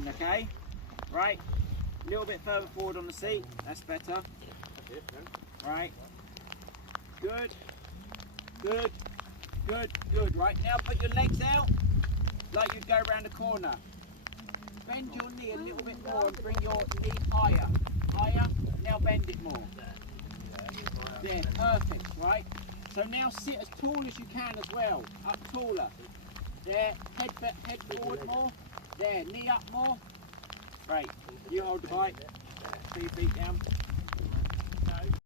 position, okay? Right, a little bit further forward on the seat, that's better. Right, good, good, good, good. Right, now put your legs out like you'd go around a corner. Bend your knee a little bit more and bring your knee higher, higher. Now bend it more. There, perfect, right? So now sit as tall as you can as well, up taller. There, head forward more. There, knee up more. Great. You hold the bike, put your feet down.